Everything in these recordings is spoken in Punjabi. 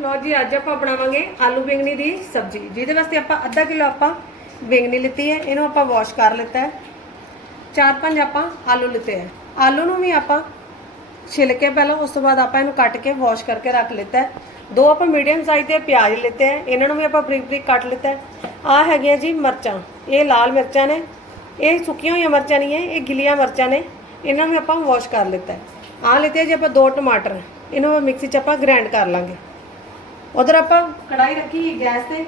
ਲਓ ਜੀ, ਅੱਜ ਆਪਾਂ ਬਣਾਵਾਂਗੇ ਆਲੂ ਬੈਂਗਣੀ ਦੀ ਸਬਜ਼ੀ। ਜਿਹਦੇ ਵਾਸਤੇ ਆਪਾਂ ਅੱਧਾ ਕਿਲੋ ਆਪਾਂ ਬੈਂਗਣੀ ਲਿੱਤੀ ਹੈ, ਇਹਨੂੰ ਆਪਾਂ ਵਾਸ਼ ਕਰ ਲਿੱਤਾ ਹੈ। ਚਾਰ ਪੰਜ ਆਪਾਂ ਆਲੂ ਲਿੱਤੇ ਹੈ। ਆਲੂ ਨੂੰ ਵੀ ਆਪਾਂ ਛਿਲ ਕੇ ਪਹਿਲਾਂ ਉਸ ਤੋਂ ਬਾਅਦ ਆਪਾਂ ਇਹਨੂੰ ਕੱਟ ਕੇ ਵਾਸ਼ ਕਰਕੇ ਰੱਖ ਲਿੱਤਾ ਹੈ। ਦੋ ਆਪਾਂ ਮੀਡੀਅਮ ਸਾਈਜ਼ ਦੇ ਪਿਆਜ਼ ਲਿੱਤੇ ਹੈ, ਇਹਨਾਂ ਨੂੰ ਵੀ ਆਪਾਂ ਬਰੀਕ ਬਰੀਕ ਕੱਟ ਲਿੱਤਾ ਹੈ। ਆ ਹੈਗੀਆਂ ਜੀ ਮਿਰਚਾਂ, ਇਹ ਲਾਲ ਮਿਰਚਾਂ ਨੇ, ਇਹ ਸੁੱਕੀਆਂ ਹੋਈਆਂ ਮਿਰਚਾਂ ਨਹੀਂ ਹੈ, ਇਹ ਗਿੱਲੀਆਂ ਮਿਰਚਾਂ ਨੇ, ਇਹਨਾਂ ਨੂੰ ਆਪਾਂ ਵਾਸ਼ ਕਰ ਲਿੱਤਾ ਹੈ। ਆ ਲਿੱਤੇ ਜੀ ਆਪਾਂ ਦੋ ਟਮਾਟਰ, ਇਹਨੂੰ ਮਿਕਸੀ 'ਚ ਆਪਾਂ ਗ੍ਰਾਈਂਡ ਕਰ ਲਾਂਗੇ। ਉਧਰ ਆਪਾਂ ਕੜਾਈ ਰੱਖੀ ਹੈ ਗੈਸ ਤੇ।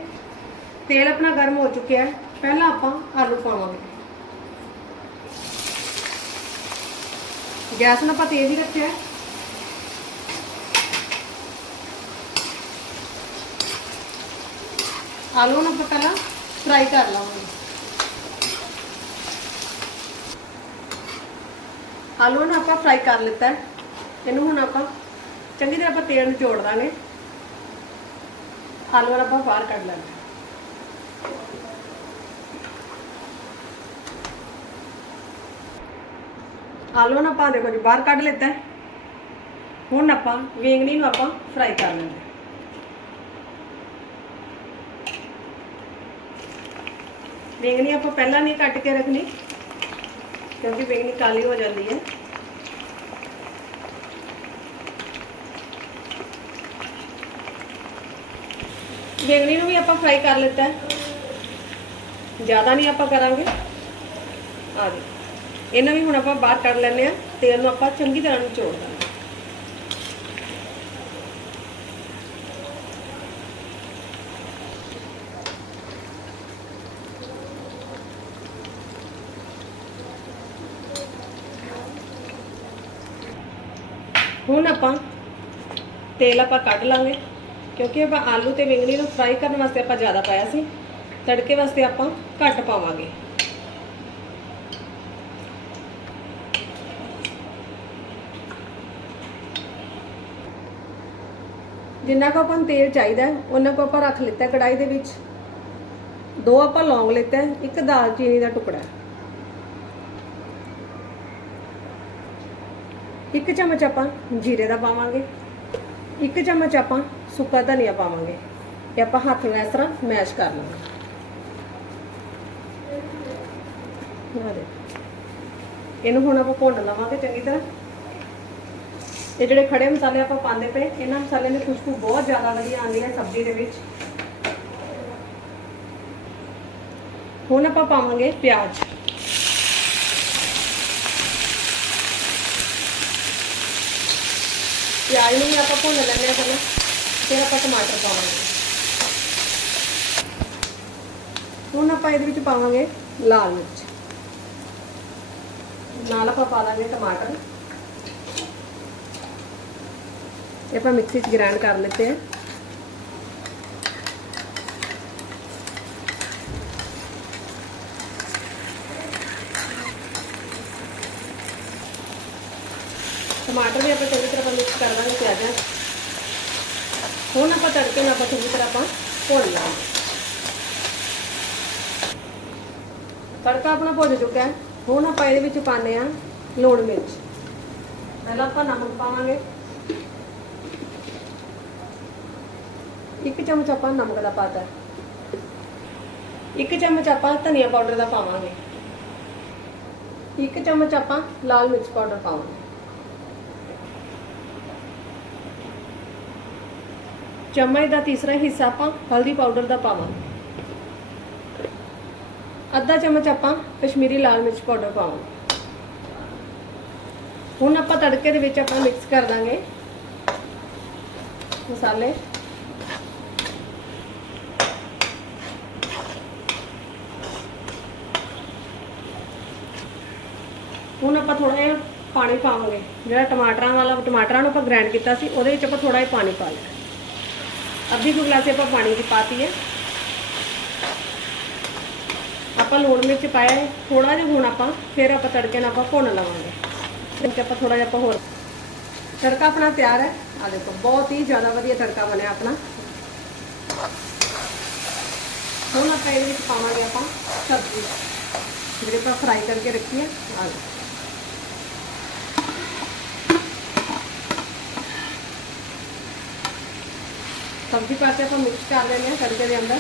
ਤੇਲ ਆਪਣਾ ਗਰਮ ਹੋ ਚੁੱਕਿਆ ਹੈ। ਪਹਿਲਾਂ ਆਪਾਂ ਆਲੂ ਪਾਵਾਂਗੇ। ਗੈਸ ਨੂੰ ਆਪਾਂ ਤੇਜ਼ ਹੀ ਰੱਖਿਆ ਹੈ। ਆਲੂ ਨੂੰ ਆਪਾਂ ਪਹਿਲਾਂ ਫਰਾਈ ਕਰ ਲਵਾਂਗੇ ਆਲੂ ਨੂੰ ਆਪਾਂ ਫਰਾਈ ਕਰ ਲਿੱਤਾ ਇਹਨੂੰ ਹੁਣ ਆਪਾਂ ਚੰਗੀ ਤਰ੍ਹਾਂ ਆਪਾਂ ਤੇਲ ਨਿਚੋੜ ਦਾਂਗੇ ਆਲੂ ਨੂੰ ਆਪਾਂ ਬਾਹਰ ਕੱਢ ਲਾਂਗੇ ਆਲੂ ਨੂੰ ਆਪਾਂ ਦੇਖੋ ਜੀ, ਬਾਹਰ ਕੱਢ ਲਿੱਤਾ ਹੁਣ ਆਪਾਂ ਵੇਂਗਣੀ ਨੂੰ ਆਪਾਂ ਫਰਾਈ ਕਰ ਲੈਂਦੇ ਹਾਂ। ਵੇਂਗਣੀ ਆਪਾਂ ਪਹਿਲਾਂ ਨਹੀਂ ਕੱਟ ਕੇ ਰੱਖਣੀ, ਕਿਉਂਕਿ ਵੇਂਗਣੀ ਕਾਲੀ ਹੋ ਜਾਂਦੀ ਹੈ। ਵੇਂਗਣੀ ਨੂੰ ਵੀ ਆਪਾਂ ਫਰਾਈ ਕਰ ਲਿੱਤਾ ਜ਼ਿਆਦਾ ਨਹੀਂ ਆਪਾਂ ਕਰਾਂਗੇ। ਆ ਜੀ। ਇਹਨਾਂ ਵੀ ਹੁਣ ਆਪਾਂ ਬਾਹਰ ਕੱਢ ਲੈਂਦੇ ਆ ਤੇਲ ਨੂੰ ਆਪਾਂ ਚੰਗੀ ਤਰ੍ਹਾਂ ਨਿਚੋੜ ਦਾਂਗੇ। ਹੁਣ ਆਪਾਂ ਤੇਲ ਆਪਾਂ ਕੱਢ ਲਾਂਗੇ। ਕਿਉਂਕਿ ਆਪਾਂ ਆਲੂ ਤੇ ਬੈਂਗਣੀ ਨੂੰ ਫਰਾਈ ਕਰਨ ਵਾਸਤੇ ਆਪਾਂ ਜ਼ਿਆਦਾ ਪਾਇਆ ਸੀ ਤੜਕੇ ਵਾਸਤੇ ਆਪਾਂ ਘੱਟ ਪਾਵਾਂਗੇ। ਜਿੰਨਾ ਕੁ ਆਪਾਂ ਨੂੰ ਤੇਲ ਚਾਹੀਦਾ ਉਹਨਾਂ ਕੁ ਆਪਾਂ ਰੱਖ ਲਿੱਤਾ ਕੜਾਈ ਦੇ ਵਿੱਚ। ਦੋ ਆਪਾਂ ਲੌਂਗ ਲਿੱਤਾ ਹੈ, ਇੱਕ ਦਾਲਚੀਨੀ ਦਾ ਟੁਕੜਾ ਇੱਕ ਚਮਚ ਆਪਾਂ ਜੀਰੇ ਦਾ ਪਾਵਾਂਗੇ। ਇੱਕ ਚਮਚ ਆਪਾਂ ਸੁੱਕਾ ਧਨੀਆ ਪਾਵਾਂਗੇ ਇਹ ਆਪਾਂ ਹੱਥ ਨਾਲ ਇਸ ਤਰ੍ਹਾਂ ਮੈਸ਼ ਕਰ ਲਾਂਗੇ। ਇਹਨੂੰ ਹੁਣ ਆਪਾਂ ਭੁੰਨ ਲਵਾਂਗੇ ਚੰਗੀ ਤਰ੍ਹਾਂ। ਇਹ ਜਿਹੜੇ ਖੜੇ ਮਸਾਲੇ ਆਪਾਂ ਪਾਉਂਦੇ ਪਏ, ਇਹਨਾਂ ਮਸਾਲਿਆਂ ਦੀ ਖੁਸ਼ਬੂ ਬਹੁਤ ਜ਼ਿਆਦਾ ਵਧੀਆ ਆਉਂਦੀ ਹੈ ਸਬਜ਼ੀ ਦੇ ਵਿੱਚ। ਹੁਣ ਆਪਾਂ ਪਾਵਾਂਗੇ ਪਿਆਜ਼। ਪਿਆਜ਼ ਨੂੰ ਵੀ ਆਪਾਂ ਭੁੰਨ ਲੈਂਦੇ ਹਾਂ ਪਹਿਲਾਂ, ਫਿਰ ਆਪਾਂ ਟਮਾਟਰ ਪਾਵਾਂਗੇ। ਹੁਣ ਆਪਾਂ ਇਹਦੇ ਵਿੱਚ ਪਾਵਾਂਗੇ ਲਾਲ ਮਿਰਚ। ਨਾਲ ਆਪਾਂ ਪਾ ਲਾਂਗੇ ਟਮਾਟਰ। ਇਹ ਆਪਾਂ ਮਿਕਸੀ 'ਚ ਗ੍ਰਾਈਂਡ ਕਰ ਲਿੱਤੇ ਹੈ ਟਮਾਟਰ ਵੀ ਆਪਾਂ ਚੰਗੀ ਤਰ੍ਹਾਂ ਮਿਕਸ ਕਰ ਦਾਂਗੇ ਪਿਆਜ਼ਾਂ ਹੁਣ ਆਪਾਂ ਤੜਕੇ ਨੂੰ ਆਪਾਂ ਚੰਗੀ ਤਰ੍ਹਾਂ ਆਪਾਂ ਭੁੰਨ ਲਾਂਗੇ। ਤੜਕਾ ਆਪਣਾ ਭੁੱਜ ਚੁੱਕਾ ਹੈ ਹੁਣ ਆਪਾਂ ਇਹਦੇ ਵਿੱਚ ਪਾਉਂਦੇ ਆ ਲੂਣ ਮਿਰਚ। ਪਹਿਲਾਂ ਆਪਾਂ ਨਮਕ ਪਾਵਾਂਗੇ। ਇੱਕ ਚਮਚ ਆਪਾਂ ਨਮਕ ਦਾ ਪਾਤਾ। ਇੱਕ ਚਮਚ ਆਪਾਂ ਧਨੀਆ ਪਾਊਡਰ ਦਾ ਪਾਵਾਂਗੇ। ਇੱਕ ਚਮਚ ਆਪਾਂ ਲਾਲ ਮਿਰਚ ਪਾਊਡਰ ਪਾਵਾਂਗੇ। ਚਮਚ ਦਾ ਤੀਸਰਾ ਹਿੱਸਾ ਆਪਾਂ ਹਲਦੀ ਪਾਊਡਰ ਦਾ ਪਾਵਾਂਗੇ। ਅੱਧਾ ਚਮਚ ਆਪਾਂ ਕਸ਼ਮੀਰੀ ਲਾਲ ਮਿਰਚ ਪਾਊਡਰ ਪਾਵਾਂਗੇ। ਹੁਣ ਆਪਾਂ ਤੜਕੇ ਦੇ ਵਿੱਚ ਆਪਾਂ ਮਿਕਸ ਕਰ ਦਾਂਗੇ ਮਸਾਲੇ। ਹੁਣ ਆਪਾਂ ਥੋੜਾ ਜਿਹਾ ਪਾਣੀ ਪਾਵਾਂਗੇ। ਜਿਹੜਾ ਟਮਾਟਰਾਂ ਵਾਲਾ, ਟਮਾਟਰਾਂ ਨੂੰ ਆਪਾਂ ਗ੍ਰਾਈਂਡ ਕੀਤਾ ਸੀ, ਉਹਦੇ ਵਿੱਚ ਆਪਾਂ ਥੋੜਾ ਜਿਹਾ ਪਾਣੀ ਪਾ ਲਿਆ। ਅੱਧੀ ਕੁ ਗਲਾਸ ਆਪਾਂ ਪਾਣੀ ਦੀ ਪਾਤੀ ਹੈ ਆਪਾਂ ਲੂਣ ਮਿਰਚ ਪਾਇਆ ਹੈ ਥੋੜਾ ਜਿਹਾ ਹੁਣ ਆਪਾਂ ਫਿਰ ਆਪਾਂ ਤੜਕੇ ਨਾਲ ਆਪਾਂ ਭੁੰਨ ਲਵਾਂਗੇ ਤੇ ਆਪਾਂ ਥੋੜਾ ਜਿਹਾ ਆਪਾਂ ਹੋਰ ਤੜਕਾ ਆਪਣਾ ਤਿਆਰ ਹੈ ਆ ਦੇਖੋ ਬਹੁਤ ਹੀ ਜ਼ਿਆਦਾ ਵਧੀਆ ਤੜਕਾ ਬਣਿਆ ਆਪਣਾ ਹੁਣ ਆਪਾਂ ਇਹਦੇ ਵਿੱਚ ਪਾਵਾਂਗੇ ਆਪਾਂ ਸਬਜ਼ੀ ਜਿਹੜੀ ਆਪਾਂ ਫਰਾਈ ਕਰਕੇ ਰੱਖੀ ਹੈ ਆ ਲਓ ਸਬਜ਼ੀ ਪਾ ਕੇ ਆਪਾਂ ਮਿਕਸ ਕਰ ਲੈਂਦੇ ਹਾਂ ਤੜਕੇ ਦੇ ਅੰਦਰ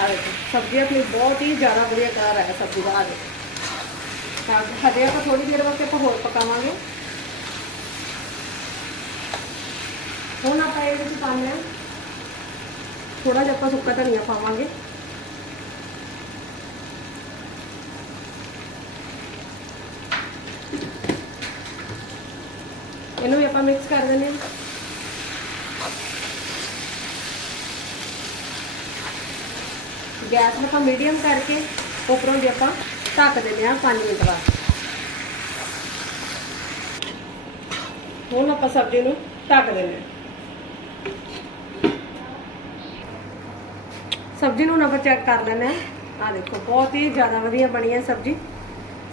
ਆ ਦੇਖੋ ਸਬਜ਼ੀ ਆਪਣੀ ਬਹੁਤ ਹੀ ਜ਼ਿਆਦਾ ਵਧੀਆ ਕਲਰ ਹੈ ਸਬਜ਼ੀ ਦਾ ਆ ਦੇਖੋ ਤਾਂ ਹਜੇ ਆਪਾਂ ਥੋੜਾ ਜਿਹਾ ਆਪਾਂ ਸੁੱਕਾ ਧਨੀਆ ਪਾਵਾਂਗੇ। ਇਹਨੂੰ ਵੀ ਆਪਾਂ ਮਿਕਸ ਕਰ ਦਿੰਦੇ ਹਾਂ। ਗੈਸ ਨੂੰ ਆਪਾਂ ਮੀਡੀਅਮ ਕਰਕੇ ਉੱਪਰੋਂ ਦੀ ਆਪਾਂ ਢੱਕ ਦਿੰਦੇ ਹਾਂ 5 ਮਿੰਟ ਬਾਅਦ। ਹੁਣ ਆਪਾਂ ਸਬਜ਼ੀ ਨੂੰ ਢੱਕ ਦਿੰਦੇ ਹਾਂ। ਸਬਜ਼ੀ ਨੂੰ ਹੁਣ ਆਪਾਂ ਚੈੱਕ ਕਰ ਲੈਂਦੇ ਹਾਂ। ਆ ਦੇਖੋ, ਬਹੁਤ ਹੀ ਜ਼ਿਆਦਾ ਵਧੀਆ ਬਣੀ ਹੈ ਸਬਜ਼ੀ।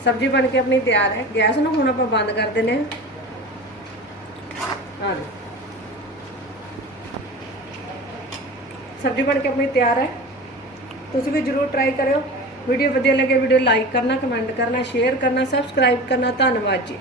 ਸਬਜ਼ੀ ਬਣ ਕੇ ਆਪਣੀ ਤਿਆਰ ਹੈ। ਗੈਸ ਨੂੰ ਹੁਣ ਆਪਾਂ ਬੰਦ ਕਰ ਦਿੰਦੇ ਹਾਂ। ਆ ਸਬਜ਼ੀ ਬਣ ਕੇ ਆਪਣੀ ਤਿਆਰ ਹੈ। ਤੁਸੀਂ ਵੀ ਜਰੂਰ ਟਰਾਈ ਕਰਿਓ। ਵੀਡੀਓ ਵਧੀਆ ਲੱਗੇ, ਵੀਡੀਓ ਲਾਈਕ ਕਰਨਾ ਕਮੈਂਟ ਕਰਨਾ ਸ਼ੇਅਰ ਕਰਨਾ ਸਬਸਕ੍ਰਾਈਬ ਕਰਨਾ। ਧੰਨਵਾਦ ਜੀ।